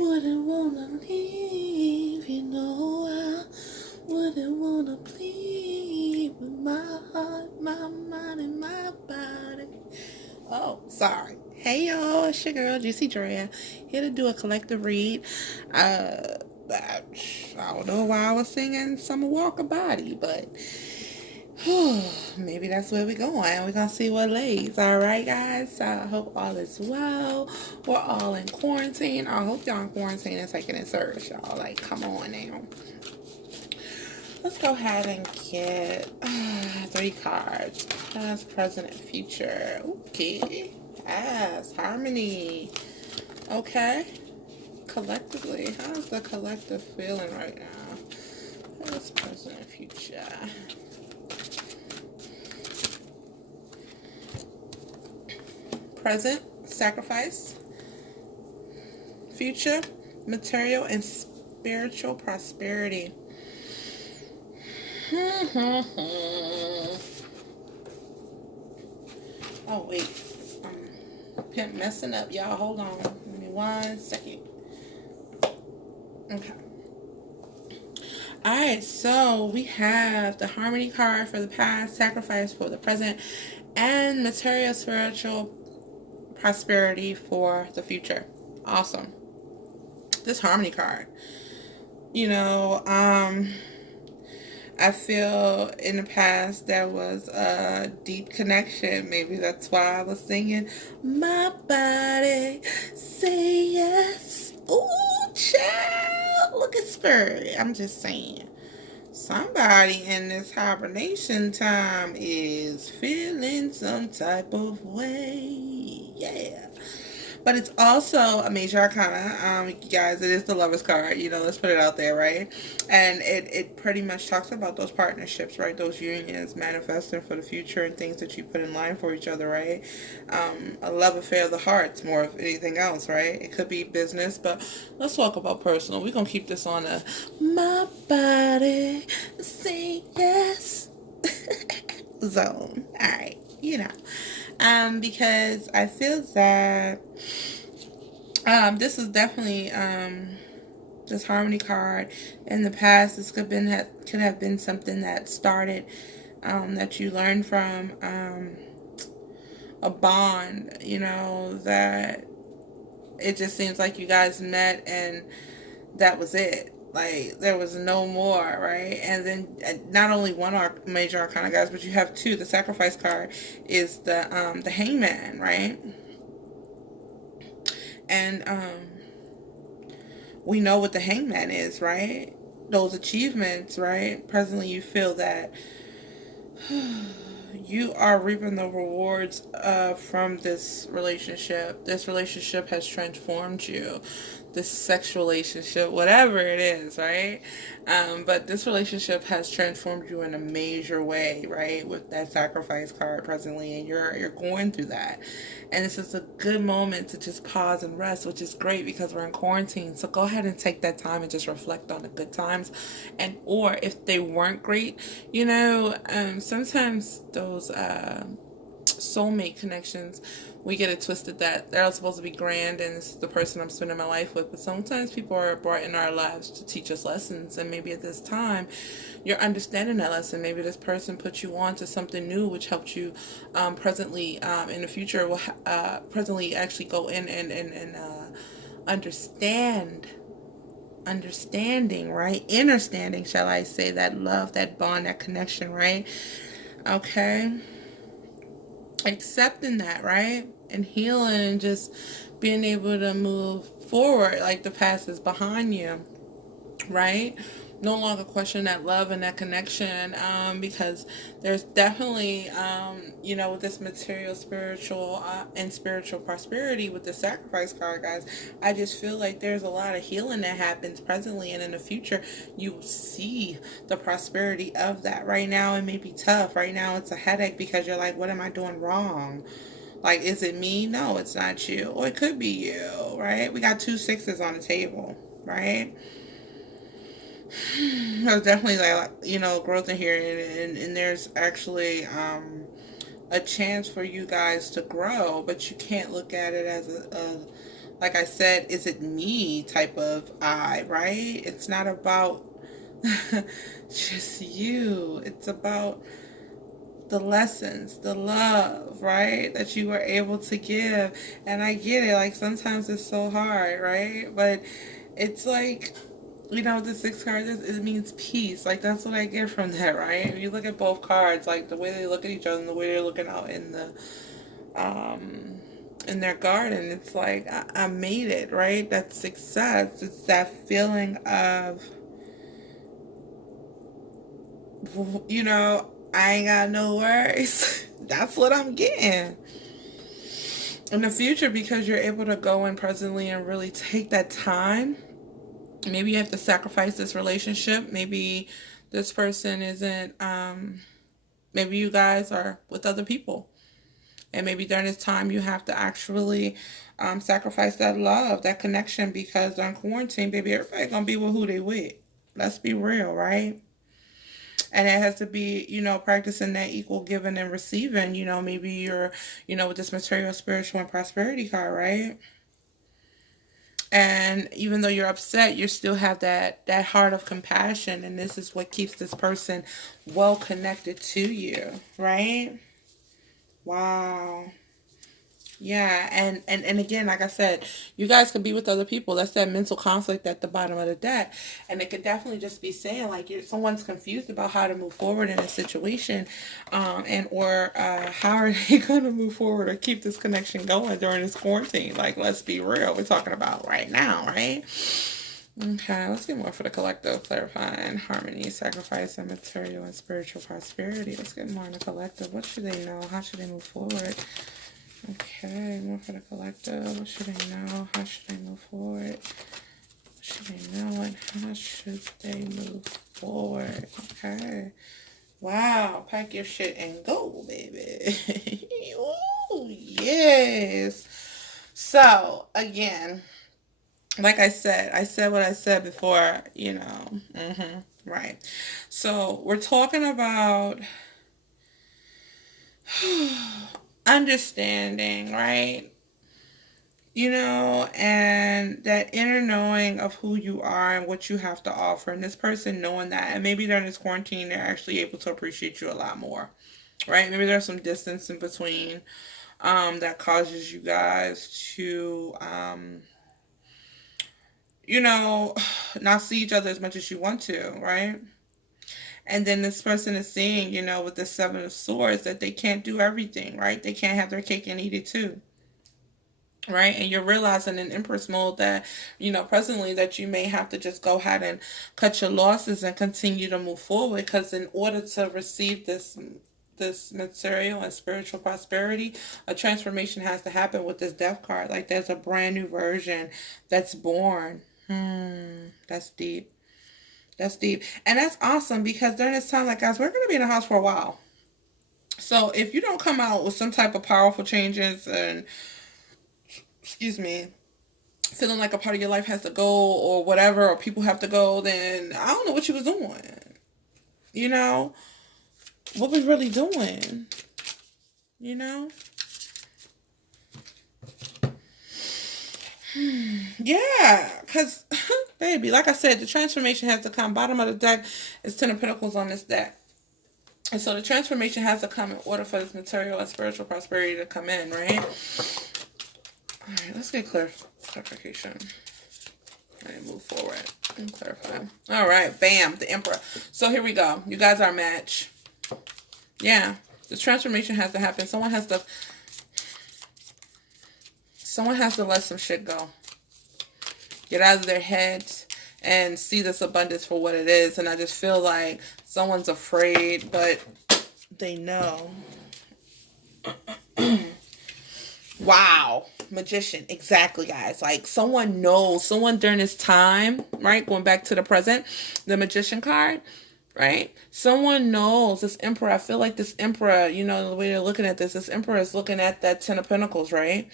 Wouldn't wanna leave, I wouldn't wanna plead with my heart, my mind, and my body. Oh, sorry. Hey y'all, it's your girl Juicy Drea, here to do a collective read. I don't know why I was singing Summer Walker Body, but maybe that's where we're going. We're gonna see what lays. Alright, guys. So I hope all is well. We're all in quarantine. I hope y'all in quarantine and taking it serious, y'all. Like, come on now. Let's go ahead and get 3 cards. Past, present, and future. Okay. Yes, harmony. Okay. Collectively, how's the collective feeling right now? Past, present, and future. Present, sacrifice. Future, material and spiritual prosperity. Oh, wait. I'm messing up, y'all. Hold on. Give me 1 second. Okay. Alright, so we have the harmony card for the past, sacrifice for the present, and material spiritual prosperity for the future. Awesome. This harmony card. I feel in the past there was a deep connection. Maybe that's why I was singing my body say yes. Ooh, child, look at Spirit. I'm just saying. Somebody in this hibernation time is feeling some type of way. Yeah. But it's also a major arcana. You guys, it is the Lover's card. Let's put it out there, right? And it pretty much talks about those partnerships, right? Those unions manifesting for the future and things that you put in line for each other, right? A love affair of the hearts more of anything else, right? It could be business, but let's talk about personal. We're going to keep this on a my body say yes zone. All right, because I feel that this is definitely this harmony card in the past. This could have been something that started that you learned from a bond. That it just seems like you guys met and that was it. Like, there was no more, right? And then not only one major arcana, guys, but you have 2. The sacrifice card is the hangman, right? And we know what the hangman is, right? Those achievements, right? Presently, you feel that you are reaping the rewards from this relationship. This relationship has transformed you. This sex relationship, whatever it is, right? But this relationship has transformed you in a major way, right? With that sacrifice card presently, and you're going through that. And this is a good moment to just pause and rest, which is great because we're in quarantine. So go ahead and take that time and just reflect on the good times. And or if they weren't great, sometimes those soulmate connections, we get it twisted that they're supposed to be grand and this is the person I'm spending my life with. But sometimes people are brought in our lives to teach us lessons, and maybe at this time you're understanding that lesson. Maybe this person put you on to something new which helped you presently in the future will presently actually go in and understanding, right? Understanding, shall I say, that love, that bond, that connection, right? Okay. Accepting that, right? And healing and just being able to move forward like the past is behind you, right? No longer question that love and that connection, because there's definitely, with this material, spiritual, and spiritual prosperity with the sacrifice card, guys. I just feel like there's a lot of healing that happens presently, and in the future, you see the prosperity of that. Right now, it may be tough. Right now, it's a headache because you're like, what am I doing wrong? Like, is it me? No, it's not you. Or it could be you, right? We got 2 6s on the table, right? There's definitely growth in here, and there's actually a chance for you guys to grow, but you can't look at it as like I said, is it me type of I, right? It's not about just you. It's about the lessons, the love, right? That you were able to give. And I get it. Like sometimes it's so hard, right? But it's like, you know, the six cards, it means peace. Like that's what I get from that, right? If you look at both cards, like the way they look at each other and the way they're looking out um in their garden, it's like I made it, right? That's success. It's that feeling of, you know, I ain't got no worries. That's what I'm getting in the future, because you're able to go in presently and really take that time. Maybe you have to sacrifice this relationship. Maybe this person isn't, maybe you guys are with other people. And maybe during this time you have to actually sacrifice that love, that connection, because during quarantine, baby, everybody gonna be with who they with. Let's be real, right? And it has to be, you know, practicing that equal giving and receiving. You know, maybe you're, you know, with this material, spiritual, and prosperity card, right? And even though you're upset, you still have that heart of compassion, and this is what keeps this person well connected to you, right? Wow. Yeah, and again, like I said, you guys could be with other people. That's that mental conflict at the bottom of the deck. And it could definitely just be saying, like, someone's confused about how to move forward in a situation, and or how are they going to move forward or keep this connection going during this quarantine. Like, let's be real. We're talking about right now, right? Okay, let's get more for the collective. Clarifying harmony, sacrifice, and material and spiritual prosperity. Let's get more in the collective. What should they know? How should they move forward? Okay, more for the collective. What should they know? How should they move forward? What should they know? And how should they move forward? Okay. Wow. Pack your shit and go, baby. Ooh, yes. So, again, like I said what I said before, you know. Right. So, we're talking about understanding, right? You know, and that inner knowing of who you are and what you have to offer, and this person knowing that, and maybe during this quarantine they're actually able to appreciate you a lot more, right? Maybe there's some distance in between that causes you guys to you know, not see each other as much as you want to, right? And then this person is seeing, you know, with the Seven of Swords, that they can't do everything, right? They can't have their cake and eat it too, right? And you're realizing in Empress mode that, you know, presently that you may have to just go ahead and cut your losses and continue to move forward, because in order to receive this material and spiritual prosperity, a transformation has to happen with this Death card. Like there's a brand new version that's born. That's deep. That's deep. And that's awesome, because during this time, like, guys, we're going to be in the house for a while. So if you don't come out with some type of powerful changes and, excuse me, feeling like a part of your life has to go or whatever, or people have to go, then I don't know what you was doing. You know? What we really doing? You know? Yeah, because, baby, like I said, the transformation has to come. Bottom of the deck is Ten of Pentacles on this deck. And so the transformation has to come in order for this material and spiritual prosperity to come in, right? All right, let's get clarification. And move forward and clarify. All right, bam, the Emperor. So here we go. You guys are a match. Yeah, this transformation has to happen. Someone has to let some shit go. Get out of their heads and see this abundance for what it is. And I just feel like someone's afraid, but they know. Wow. Magician. Exactly, guys. Like someone knows. Someone during this time, right? Going back to the present, the Magician card, right? Someone knows. This Emperor. I feel like this Emperor, you know, the way they're looking at this Emperor is looking at that Ten of Pentacles, right?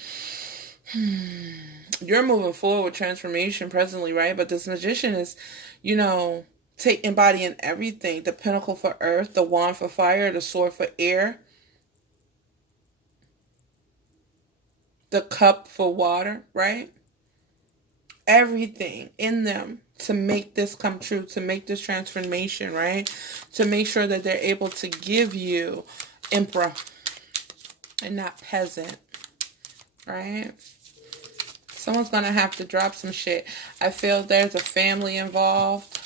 You're moving forward with transformation presently, right? But this Magician is, you know, embodying everything. The Pentacle for earth, the Wand for fire, the Sword for air, the Cup for water, right? everything in them to make this come true, to make this transformation, right? To make sure that they're able to give you emperor and not peasant, right? Someone's going to have to drop some shit. I feel there's a family involved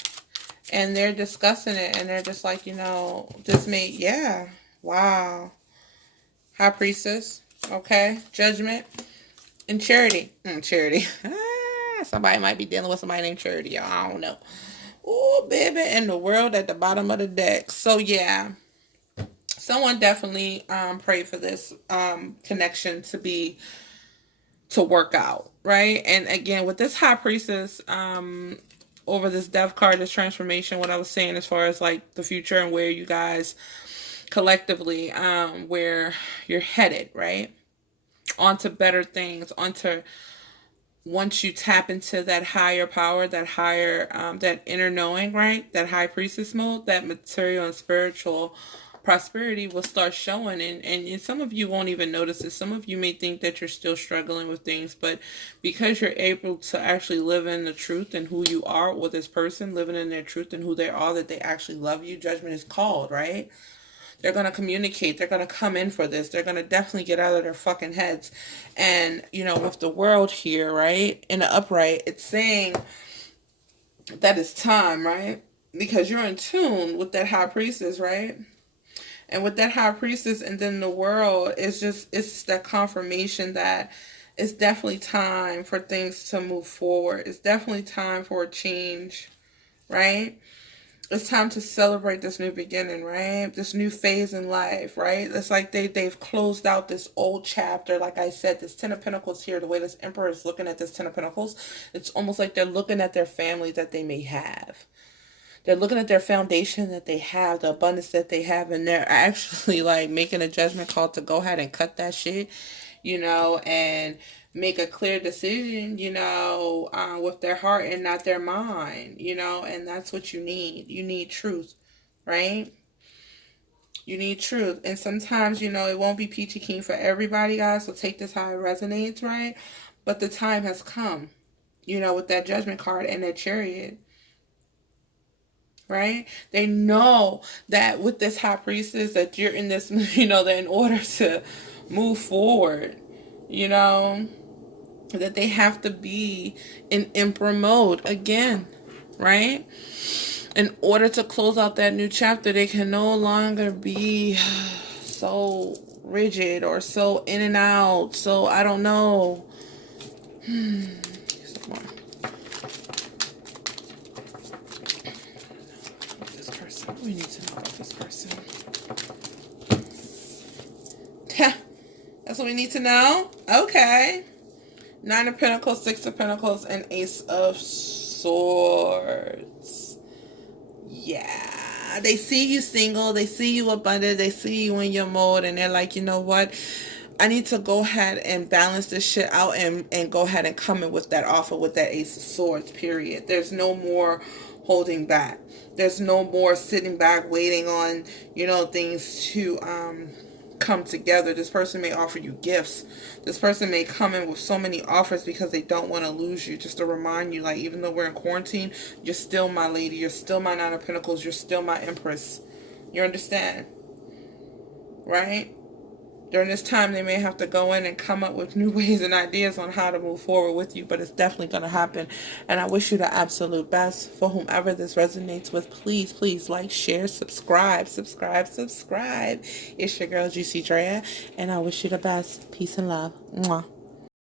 and they're discussing it and they're just like, this may, yeah, wow. High priestess, okay, judgment, and charity. Charity. Somebody might be dealing with somebody named Charity, y'all. I don't know. Oh, baby, in the world at the bottom of the deck. So, yeah. Someone definitely prayed for this connection to work out, right? And again, with this high priestess, over this death card, this transformation, what I was saying as far as like the future and where you guys collectively, where you're headed, right? Onto better things, once you tap into that higher power, that higher, that inner knowing, right? That high priestess mode, that material and spiritual prosperity will start showing. And some of you won't even notice it. Some of you may think that you're still struggling with things, but because you're able to actually live in the truth and who you are with this person, living in their truth and who they are, that they actually love you, judgment is called, right? They're going to communicate. They're going to come in for this. They're going to definitely get out of their fucking heads. And, with the world here, right, in the upright, it's saying that it's time, right? Because you're in tune with that high priestess, right? And with that high priestess and then the world, it's that confirmation that it's definitely time for things to move forward. It's definitely time for a change, right? It's time to celebrate this new beginning, right? This new phase in life, right? It's like they've closed out this old chapter. Like I said, this Ten of Pentacles here, the way this Emperor is looking at this Ten of Pentacles, it's almost like they're looking at their family that they may have. They're looking at their foundation that they have, the abundance that they have, and they're actually like making a judgment call to go ahead and cut that shit, and make a clear decision, with their heart and not their mind, and that's what you need. You need truth, right? You need truth. And sometimes, it won't be peachy keen for everybody, guys, so take this how it resonates, right? But the time has come, with that judgment card and that chariot, right? They know that with this high priestess that you're in this, that in order to move forward, that they have to be in emperor mode again, right? In order to close out that new chapter, they can no longer be so rigid or so in and out. So I don't know. Some more. This person. What do we need to know about this person? That's what we need to know? Okay. 9 of Pentacles, 6 of Pentacles, and Ace of Swords. Yeah. They see you single. They see you abundant. They see you in your mode. And they're like, you know what? I need to go ahead and balance this shit out and go ahead and come in with that offer with that Ace of Swords, period. There's no more holding back. There's no more sitting back waiting on, things to come together. This person may offer you gifts. This person may come in with so many offers because they don't want to lose you. Just to remind you, like, even though we're in quarantine, you're still my lady. You're still my 9 of Pentacles. You're still my Empress. You understand? Right? During this time, they may have to go in and come up with new ways and ideas on how to move forward with you, but it's definitely going to happen. And I wish you the absolute best. For whomever this resonates with, please, please like, share, subscribe. It's your girl, Juicy Drea, and I wish you the best. Peace and love. Mwah.